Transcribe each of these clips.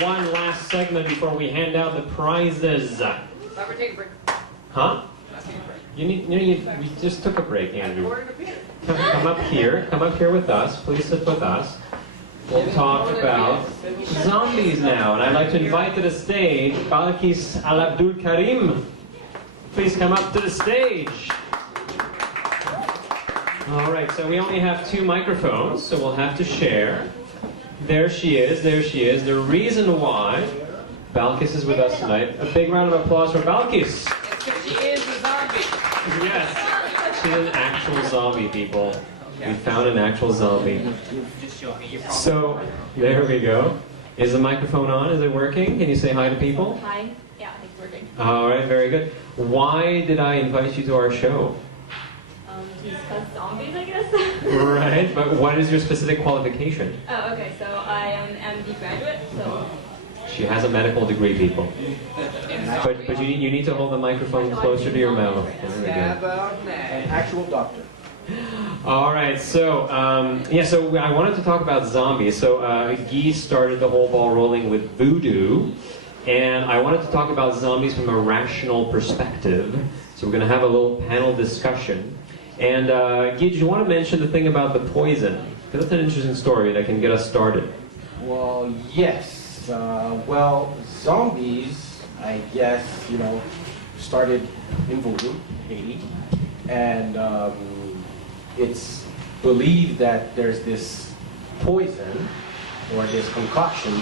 One last segment before we hand out the prizes. Huh? You just took a break, Andrew. Come up here. Come up here with us. Please sit with us. We'll talk about zombies now. And I'd like to invite to the stage Balkis Al Abdul Karim. Please come up to the stage. All right, so we only have 2 microphones, so we'll have to share. There she is, there she is. The reason why Balkis is with us tonight. A big round of applause for Balkis. It's because she is a zombie. Yes, she's an actual zombie, people. We found an actual zombie. So, there we go. Is the microphone on? Is it working? Can you say hi to people? Hi. Yeah, it's working. All right, very good. Why did I invite you to our show? To discuss zombies, I guess. Right, but what is your specific qualification? Oh, okay, so I am an MD graduate, so... She has a medical degree, people. But you need to hold the microphone closer to your mouth. Stab out neck. An actual doctor. All right, so so I wanted to talk about zombies. So Guy started the whole ball rolling with voodoo, and I wanted to talk about zombies from a rational perspective. So we're going to have a little panel discussion. And Guy, did you want to mention the thing about the poison? Because that's an interesting story that can get us started. Well, yes. Well, zombies, I guess, started in voodoo, Haiti, and it's believed that there's this poison or this concoction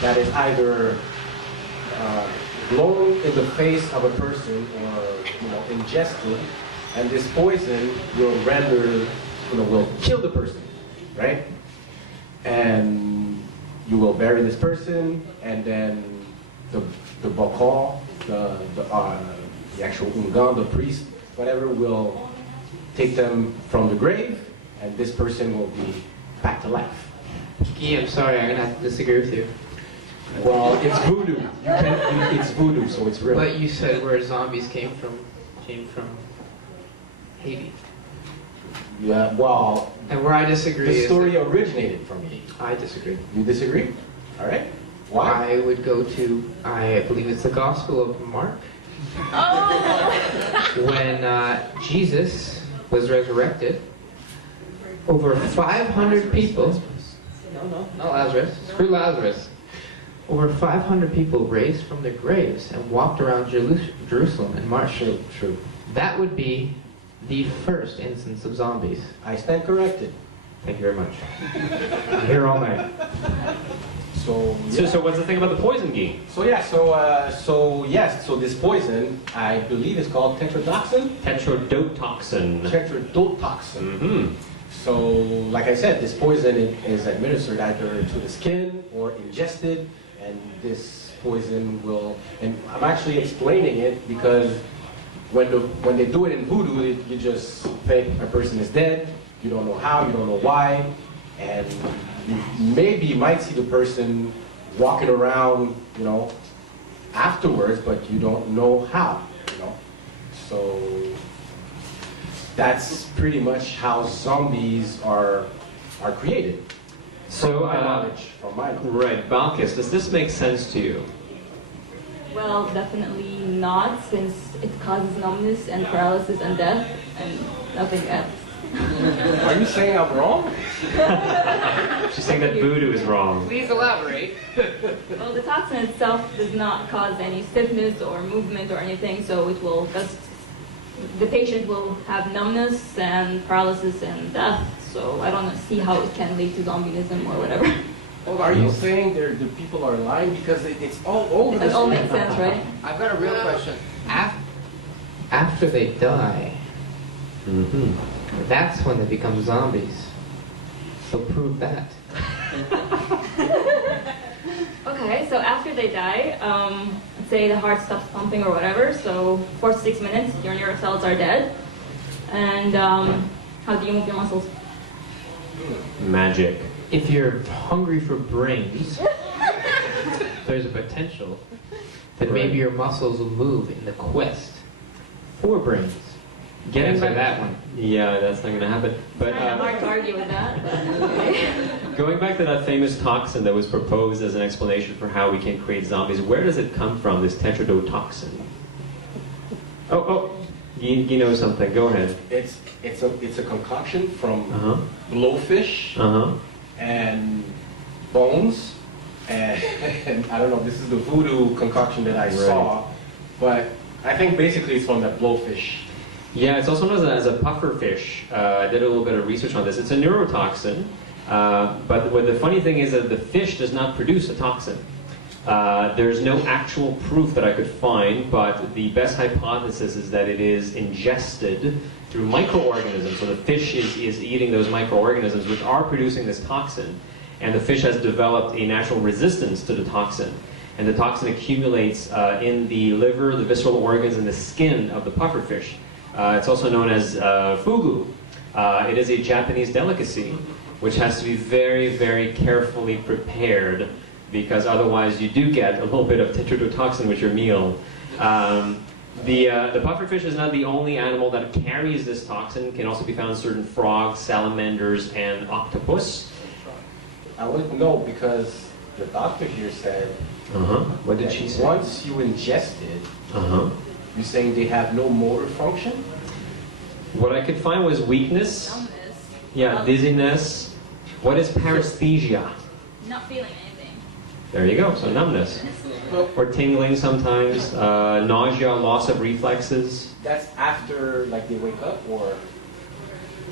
that is either blown in the face of a person or ingested, and this poison will render, will kill the person, right? And you will bury this person, and then the bakal, the actual ungan, the priest, whatever, will take them from the grave, and this person will be back to life. Guy, I'm sorry, I'm going to have to disagree with you. Well, it's voodoo. It's voodoo, so it's real. But you said where zombies came from Haiti. Yeah, well, And where I disagree the is story that originated from Haiti. I disagree. You disagree? All right. Why? I would go to, I believe it's the Gospel of Mark. Oh! When Jesus was resurrected, over 500 people, not Lazarus, screw Lazarus. Over 500 people raised from their graves and walked around Jerusalem in March. True. That would be the first instance of zombies. I stand corrected. Thank you very much. I'm here all night. So what's the thing about the poison, Guy? So this poison, I believe is called tetrodotoxin. Tetrodotoxin. Tetrodotoxin. Mm-hmm. So, like I said, this poison is administered either to the skin or ingested, and this poison will, and I'm actually explaining it because when they do it in voodoo, you just think a person is dead, you don't know how, you don't know why, and you might see the person walking around, afterwards, but you don't know how, So that's pretty much how zombies are created. So, From my knowledge. right, Balkis, does this make sense to you? Well, definitely not, since it causes numbness and paralysis and death, and nothing else. Are you saying I'm wrong? She's saying that voodoo is wrong. Please elaborate. Well, the toxin itself does not cause any stiffness or movement or anything, so it will just, the patient will have numbness and paralysis and death, so I don't see how it can lead to zombieism or whatever. Well, are you saying the people are lying? Because it's all over It all makes sense, right? I've got a real question. After they die, that's when they become zombies. So prove that. Okay, so after they die, let's say the heart stops pumping or whatever, so 4 to 6 minutes, your nerve cells are dead. And how do you move your muscles? Magic. If you're hungry for brains, there's a potential that maybe your muscles will move in the quest for brains. Getting Answer back that one. Yeah, that's not going to happen. But Kind of hard to argue with that. But okay. going back to that famous toxin that was proposed as an explanation for how we can create zombies, where does it come from, this tetrodotoxin? You know something. Go ahead. It's a concoction from Uh-huh. blowfish Uh-huh. and bones, and I don't know, this is the voodoo concoction that I saw, but I think basically it's from that blowfish. Yeah, it's also known as a pufferfish. I did a little bit of research on this. It's a neurotoxin, but what the funny thing is that the fish does not produce a toxin. There's no actual proof that I could find, but the best hypothesis is that it is ingested through microorganisms. So the fish is eating those microorganisms which are producing this toxin, and the fish has developed a natural resistance to the toxin. And the toxin accumulates in the liver, the visceral organs, and the skin of the pufferfish. It's also known as fugu. It is a Japanese delicacy, which has to be very, very carefully prepared, because otherwise you do get a little bit of tetrodotoxin with your meal. The pufferfish is not the only animal that carries this toxin. It can also be found in certain frogs, salamanders, and octopus. I wouldn't know because the doctor here said What did she say? once you ingest it, you're saying they have no motor function? What I could find was weakness. Numbness. Yeah, dizziness. What is paresthesia? Not feeling anything. There you go, so numbness. Or tingling sometimes, nausea, loss of reflexes. That's after like they wake up, or?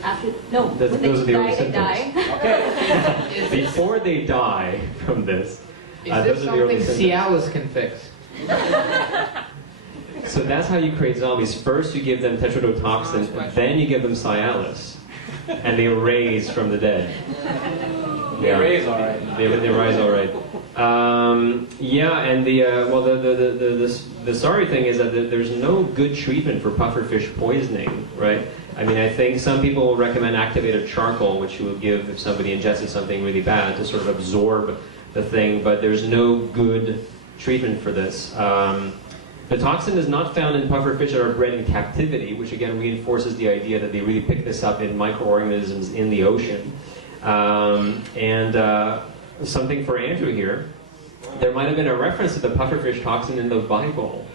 After, no, when Those are they the early die, they symptoms. die. Okay. Before they die from this, Is those this are the early something symptoms. Cialis can fix? So that's how you create zombies. First you give them tetrodotoxin, then you give them Cialis, and they raise from the dead. They raise all right. They rise all right. Yeah, and the sorry thing is that there's no good treatment for pufferfish poisoning, right? I mean, I think some people will recommend activated charcoal, which you would give if somebody ingested something really bad to sort of absorb the thing, but there's no good treatment for this. The toxin is not found in pufferfish that are bred in captivity, which again reinforces the idea that they really pick this up in microorganisms in the ocean. Something for Andrew here, there might have been a reference to the pufferfish toxin in the Bible.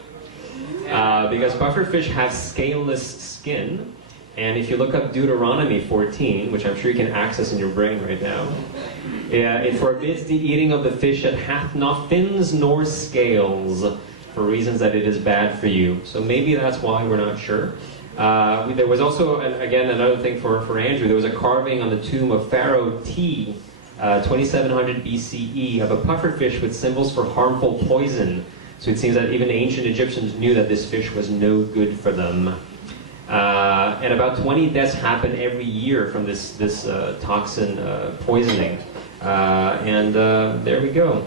Because pufferfish have scaleless skin, and if you look up Deuteronomy 14, which I'm sure you can access in your brain right now, it forbids the eating of the fish that hath not fins nor scales, for reasons that it is bad for you. So maybe that's why, we're not sure. There was also, again, another thing for Andrew, there was a carving on the tomb of Pharaoh T, 2700 BCE, of a pufferfish with symbols for harmful poison. So it seems that even ancient Egyptians knew that this fish was no good for them. And about 20 deaths happen every year from this toxin poisoning. There we go.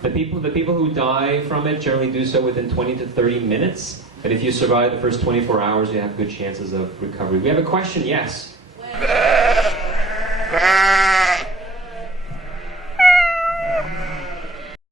The people who die from it generally do so within 20 to 30 minutes. But if you survive the first 24 hours, you have good chances of recovery. We have a question, yes?